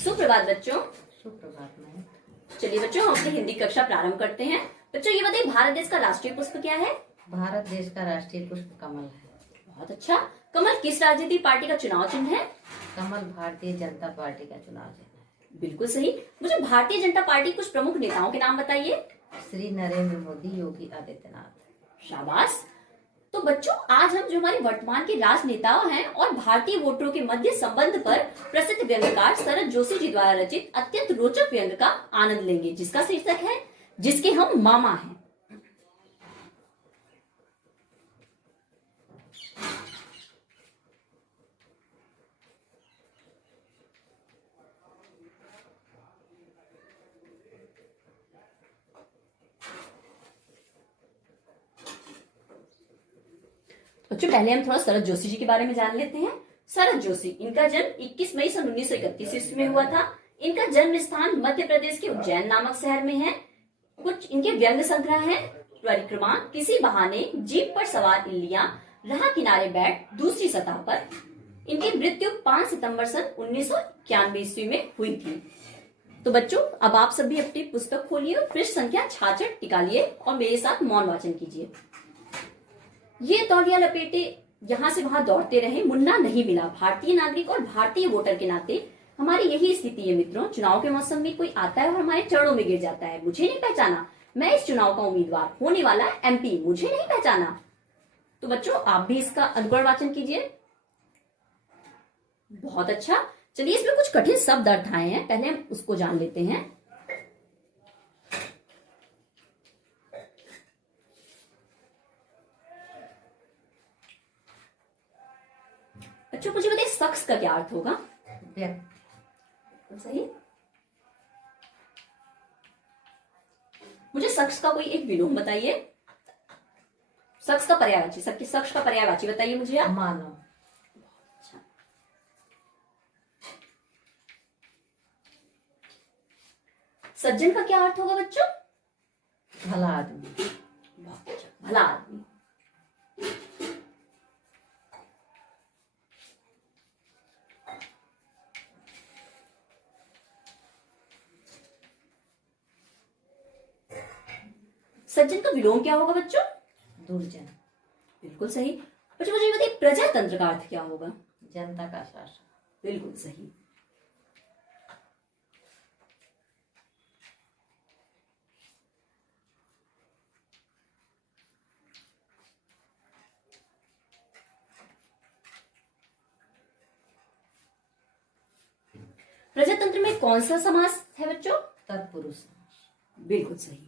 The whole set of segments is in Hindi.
सुप्रभात बच्चों। सुप्रभात मैम। चलिए बच्चों, हम अपनी हिंदी कक्षा प्रारंभ करते हैं। बच्चों ये बताइए, भारत देश का राष्ट्रीय पुष्प क्या है? भारत देश का राष्ट्रीय पुष्प कमल है। बहुत अच्छा। कमल किस राजनीतिक पार्टी का चुनाव चिन्ह है? कमल भारतीय जनता पार्टी का चुनाव चिन्ह है। बिल्कुल सही। मुझे भारतीय जनता पार्टी कुछ प्रमुख नेताओं के नाम बताइए। श्री नरेंद्र मोदी, योगी आदित्यनाथ। शाबाश। तो बच्चों, आज हम जो हमारे वर्तमान के राजनेताओं हैं और भारतीय वोटरों के मध्य संबंध पर प्रसिद्ध व्यंग्यकार शरद जोशी जी द्वारा रचित अत्यंत रोचक व्यंग्य का आनंद लेंगे, जिसका शीर्षक है जिसके हम मामा हैं। बच्चों, पहले हम थोड़ा शरद जोशी जी के बारे में जान लेते हैं। शरद जोशी, इनका जन्म 21 मई सन 1931 ईस्वी में हुआ था। इनका जन्म स्थान मध्य प्रदेश के उज्जैन नामक शहर में है। कुछ इनके व्यंग्य संग्रह हैं। परिक्रमा, किसी बहाने, जीप पर सवार इल्लियां, राह किनारे बैठ, दूसरी सतह पर। इनकी मृत्यु 5 सितंबर सन 1991 ईस्वी में हुई थी। तो बच्चों, अब आप सभी अपनी पुस्तक खोलिए और पृष्ठ संख्या 66 निकालिए और मेरे साथ मौन वाचन कीजिए। ये तौलिया लपेटे यहाँ से वहां दौड़ते रहे, मुन्ना नहीं मिला। भारतीय नागरिक और भारतीय वोटर के नाते हमारी यही स्थिति है मित्रों। चुनाव के मौसम में कोई आता है और हमारे चरणों में गिर जाता है। मुझे नहीं पहचाना, मैं इस चुनाव का उम्मीदवार होने वाला एमपी, मुझे नहीं पहचाना। तो बच्चों, आप भी इसका अनुगढ़ वाचन कीजिए। बहुत अच्छा। चलिए, इसमें कुछ कठिन शब्द अर्थ आए हैं, पहले हम उसको जान लेते हैं। बच्चों मुझे बताइए, शख्स का क्या अर्थ होगा? व्यक्ति। सही। मुझे शख्स का कोई एक विलोम बताइए। शख्स का पर्यायवाची, सबके शख्स का पर्यायवाची बताइए मुझे आप। मानव। अच्छा। सज्जन का क्या अर्थ होगा बच्चों? भला आदमी। बहुत अच्छा, भला आदमी। सज्जन का विलोम क्या होगा बच्चों? दुर्जन। बिल्कुल सही। बच्चों मुझे बताइए, प्रजातंत्र का अर्थ क्या होगा? जनता का शासन। बिल्कुल सही। प्रजातंत्र में कौन सा समास है बच्चों? तत्पुरुष। बिल्कुल सही।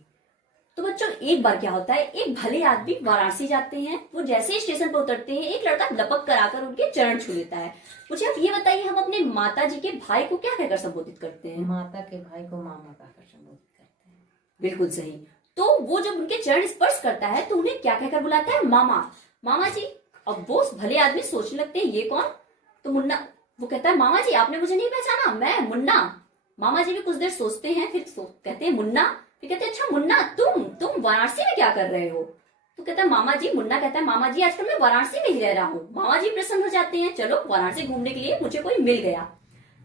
तो बच्चों, एक बार क्या होता है, एक भले आदमी वाराणसी जाते हैं। वो जैसे ही स्टेशन पर उतरते हैं, एक लड़का लपक कर आकर उनके चरण छू लेता है। मुझे आप ये बताइए, हम अपने माता जी के भाई को क्या कहकर संबोधित करते हैं? माता के भाई को मामा कहकर संबोधित करते हैं। बिल्कुल सही। तो वो जब उनके चरण स्पर्श करता है तो उन्हें क्या कहकर बुलाता है? मामा, मामा जी। अब वो भले आदमी सोचने लगते हैं ये कौन? तो मुन्ना वो कहता है, मामा जी आपने मुझे नहीं पहचाना, मैं मुन्ना। मामा जी भी कुछ देर सोचते हैं, फिर कहते हैं मुन्ना। फिर कहते हैं, अच्छा मुन्ना, तुम वाराणसी में क्या कर रहे हो? तो कहता है मामा जी, मुन्ना कहता है मामा जी आजकल मैं वाराणसी में ही रह रहा हूँ। मामा जी प्रसन्न हो जाते हैं, चलो वाराणसी घूमने के लिए मुझे कोई मिल गया।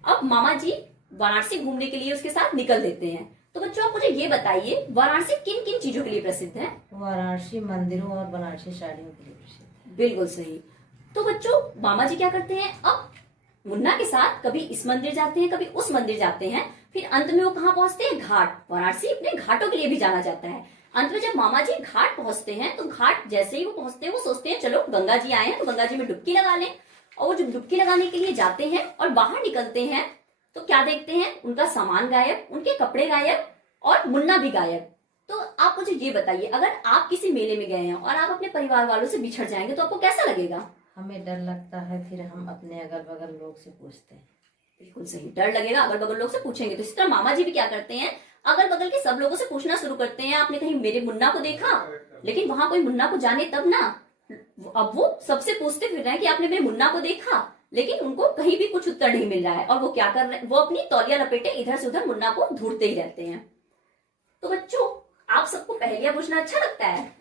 अब मामा जी वाराणसी घूमने के लिए उसके साथ निकल देते हैं। तो बच्चों आप मुझे ये बताइए, वाराणसी किन किन चीजों के लिए प्रसिद्ध है? वाराणसी मंदिरों और बनारसी साड़ियों के लिए प्रसिद्ध है। बिल्कुल सही। तो बच्चों मामा जी क्या करते हैं, अब मुन्ना के साथ कभी इस मंदिर जाते हैं, कभी उस मंदिर जाते हैं। फिर अंत में वो कहाँ पहुंचते हैं? घाट। वाराणसी अपने घाटों के लिए भी जाना जाता है। अंत में जब मामा जी घाट पहुंचते हैं तो घाट जैसे ही वो पहुंचते हैं, वो सोचते हैं चलो गंगा जी आए हैं तो गंगा जी में डुबकी लगा लें। और वो जब डुबकी लगाने के लिए जाते हैं और बाहर निकलते हैं तो क्या देखते हैं? उनका सामान गायब, उनके कपड़े गायब और मुन्ना भी गायब। तो आप मुझे ये बताइए, अगर आप किसी मेले में गए हैं और आप अपने परिवार वालों से बिछड़ जाएंगे तो आपको कैसा लगेगा? हमें डर लगता है, फिर हम अपने अगल बगल लोग से पूछते हैं। बिल्कुल सही, डर लगेगा, अगल बगल लोग से पूछेंगे। तो इस तरह मामा जी भी क्या करते हैं, अगल बगल के सब लोगों से पूछना शुरू करते हैं, आपने कहीं मेरे मुन्ना को देखा? लेकिन वहां कोई मुन्ना को जाने तब ना। अब वो सबसे पूछते फिर रहे हैं कि आपने मेरे मुन्ना को देखा, लेकिन उनको कहीं भी कुछ उत्तर नहीं मिल रहा है। और वो क्या कर रहे हैं, वो अपनी तौलिया लपेटे इधर से उधर मुन्ना को ढूंढते ही रहते हैं। तो बच्चों, आप सबको पहेलियां पूछना अच्छा लगता है?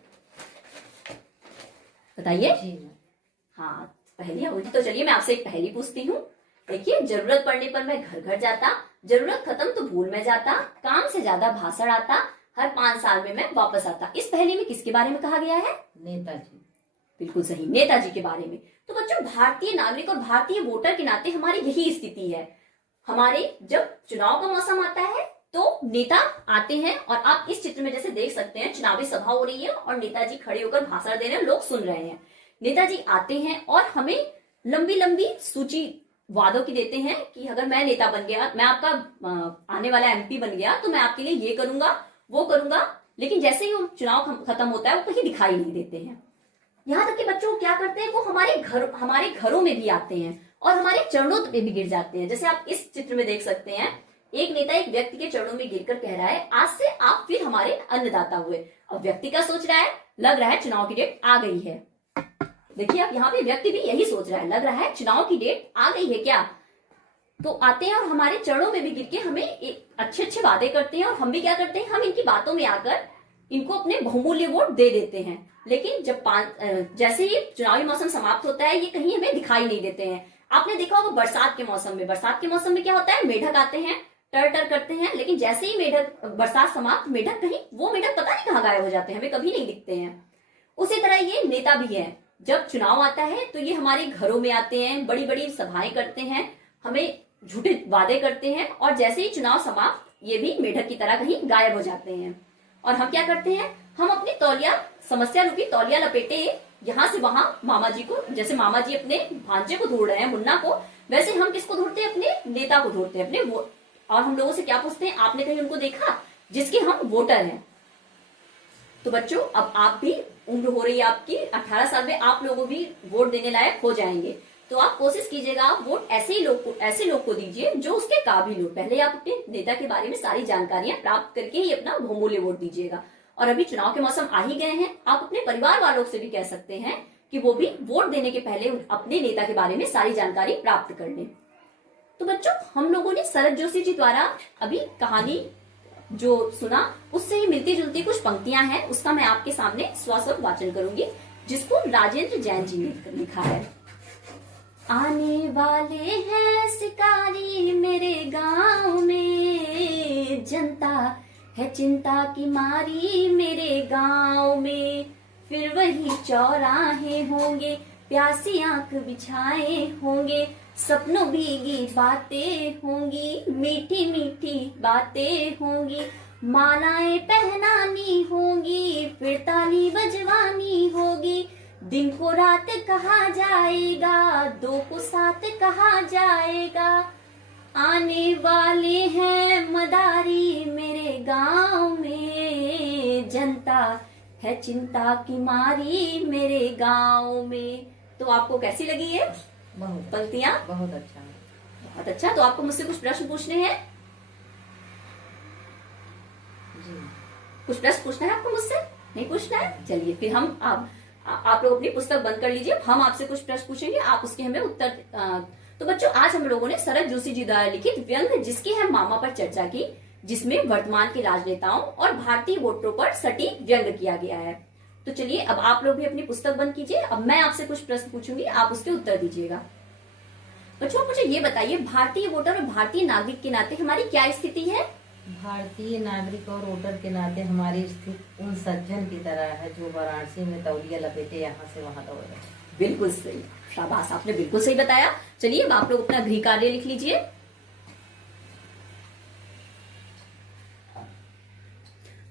बताइए। हाँ, पहेलियां होती तो चलिए मैं आपसे एक पहेली पूछती हूँ। देखिए, जरूरत पड़ने पर मैं घर घर जाता, जरूरत खत्म तो भूल में जाता, काम से ज्यादा भाषण आता, हर 5 साल में मैं वापस आता। इस पहेली में किसके बारे में कहा गया है? नेताजी। बिल्कुल सही, नेताजी के बारे में। तो बच्चों, भारतीय नागरिक और भारतीय वोटर के नाते हमारी यही स्थिति है। हमारे जब चुनाव का मौसम आता है तो नेता आते हैं, और आप इस चित्र में जैसे देख सकते हैं चुनावी सभा हो रही है और नेताजी खड़े होकर भाषण दे रहे हैं, लोग सुन रहे हैं। नेताजी आते हैं और हमें लंबी लंबी सूची वादों की देते हैं कि अगर मैं नेता बन गया, मैं आपका आने वाला एमपी बन गया, तो मैं आपके लिए ये करूंगा वो करूंगा। लेकिन जैसे ही वो चुनाव खत्म होता है वो कहीं दिखाई नहीं देते हैं। यहाँ तक कि बच्चों क्या करते हैं, वो हमारे घरों में भी आते हैं और हमारे चरणों पे भी गिर जाते हैं। जैसे आप इस चित्र में देख सकते हैं, एक नेता एक व्यक्ति के चरणों में गिरकर कह रहा है, आज से आप फिर हमारे अन्नदाता हुए। अब व्यक्ति का सोच रहा है, लग रहा है चुनाव की डेट आ गई है। देखिए आप यहाँ पे व्यक्ति भी यही सोच रहा है, लग रहा है चुनाव की डेट आ गई है क्या। तो आते हैं और हमारे चरणों में भी गिर के हमें अच्छे अच्छे वादे करते हैं, और हम भी क्या करते हैं, हम इनकी बातों में आकर इनको अपने बहुमूल्य वोट दे देते हैं। लेकिन जब जैसे ही चुनावी मौसम समाप्त होता है, ये कहीं हमें दिखाई नहीं देते हैं। आपने देखा होगा बरसात के मौसम में क्या होता है, मेढक आते हैं, टर टर करते हैं, लेकिन जैसे ही बरसात समाप्त, मेढक पता नहीं कहाँ गायब हो जाते हैं, हमें कभी नहीं दिखते हैं। उसी तरह ये नेता भी है, जब चुनाव आता है तो ये हमारे घरों में आते हैं, बड़ी बड़ी सभाएं करते हैं, हमें झूठे वादे करते हैं, और जैसे ही चुनाव समाप्त, ये भी मेढक की तरह कहीं गायब हो जाते हैं। और हम क्या करते हैं, हम अपनी समस्या रूपी तौलिया लपेटे यहाँ से वहां मामा जी को, जैसे मामा जी अपने भांजे को ढूंढ रहे हैं, मुन्ना को, वैसे हम किसको ढूंढते हैं, अपने नेता को ढूंढते हैं, अपने वो। और हम लोगों से क्या पूछते हैं, आपने कहीं उनको देखा जिसके हम वोटर हैं। तो बच्चों, अब आप भी, उम्र हो रही है आपकी 18 साल में, आप लोगों भी वोट देने लायक हो जाएंगे। तो आप कोशिश कीजिएगा, आप वोट ऐसे लोग को दीजिए जो उसके काबिल हो। पहले आप अपने नेता के बारे में सारी जानकारियां प्राप्त करके ही अपना बहुमूल्य वोट दीजिएगा। और अभी चुनाव के मौसम आ ही गए हैं, आप अपने परिवार वालों से भी कह सकते हैं कि वो भी वोट देने के पहले अपने नेता के बारे में सारी जानकारी प्राप्त कर लें। तो बच्चों, हम लोगों ने शरद जोशी जी द्वारा अभी कहानी जो सुना, उससे ही मिलती जुलती कुछ पंक्तियां हैं, उसका मैं आपके सामने स्वस्वरूप वाचन करूंगी, जिसको राजेंद्र जैन जी ने लिखा है। आने वाले हैं शिकारी मेरे गांव में, जनता है चिंता की मारी मेरे गांव में, फिर वही चौराहे होंगे, प्यासी आंख बिछाए होंगे, सपनों भीगी बातें होंगी, मीठी मीठी बातें होंगी, मालाएं पहनानी होंगी, फिर ताली बजवानी होगी, दिन को रात कहा जाएगा, दो को साथ कहा जाएगा, आने वाले हैं मदारी मेरे गांव में, जनता है चिंता की मारी मेरे गांव में। तो आपको कैसी लगी ये पंक्तियां? बहुत अच्छा, बहुत अच्छा। तो आपको मुझसे कुछ प्रश्न पूछने हैं? जी। कुछ प्रश्न पूछना है आपको मुझसे? नहीं पूछना है? चलिए फिर हम आप लोग अपनी पुस्तक बंद कर लीजिए, हम आपसे कुछ प्रश्न पूछेंगे, आप उसके हमें उत्तर। तो बच्चों, आज हम लोगों ने शरद जोशी जी द्वारा लिखित व्यंग्य जिसके हम मामा पर चर्चा की, जिसमें वर्तमान के राजनेताओं और भारतीय वोटरों पर सटीक व्यंग्य किया गया है। तो चलिए अब आप लोग भी अपनी पुस्तक बंद कीजिए। अब मैं आपसे कुछ प्रश्न पूछूंगी, आप उसके उत्तर दीजिएगा। बच्चों, मुझे ये बताइए, भारतीय वोटर और भारतीय नागरिक के नाते हमारी क्या स्थिति है? भारतीय नागरिक और वोटर के नाते हमारी स्थिति उन सज्जन की तरह है जो वाराणसी में तौलिया लपेटे यहाँ से वहां दौड़ रहे। बिल्कुल सही, शाबाश, आपने बिल्कुल सही बताया। चलिए अब आप लोग अपना गृह कार्य लिख लीजिए।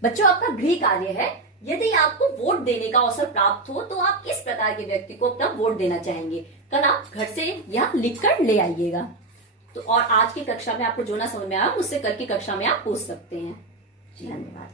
बच्चों, आपका गृह कार्य है, यदि आपको वोट देने का अवसर प्राप्त हो तो आप किस प्रकार के व्यक्ति को अपना वोट देना चाहेंगे? कल आप घर से यहाँ लिखकर ले आइएगा। तो और आज की कक्षा में आपको जो ना समझ में आया, मुझसे कल की कक्षा में आप पूछ सकते हैं। धन्यवाद।